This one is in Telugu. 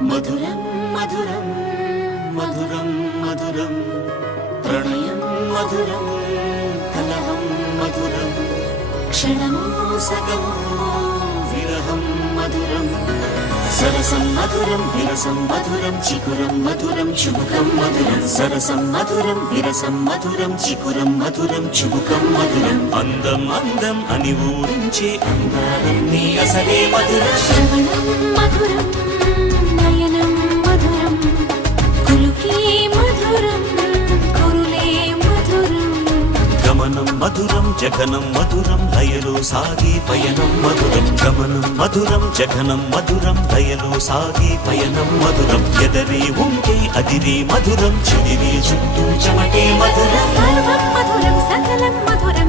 మధురం మధురం మధురం మధురం ప్రణయం మధురం కలహం మధురం క్షణమో సగమో విరహం మధురం సరసం మధురం విరసం మధురం చికురం మధురం చుబుకం మధురం సరసం మధురం విరసం మధురం చికురం మధురం చుబుకం మధురం అందం అందం అని ఊరించే అందాలన్నీ అసలే మధురం శ్రవణం మధురం నయనం మధురం కులుకే మధురం కురులే మధురం గమనం మధురం జగనం మధురం లయలో సాగే పయనం మధురం గమనం మధురం జగనం మధురం లయలో సాగే పయనం మధురం ఎదరే ఉంటే అదిరే మధురం చెదిరే చుట్టూ చెమటే మధురం సర్వం మధురం సకలం మధురం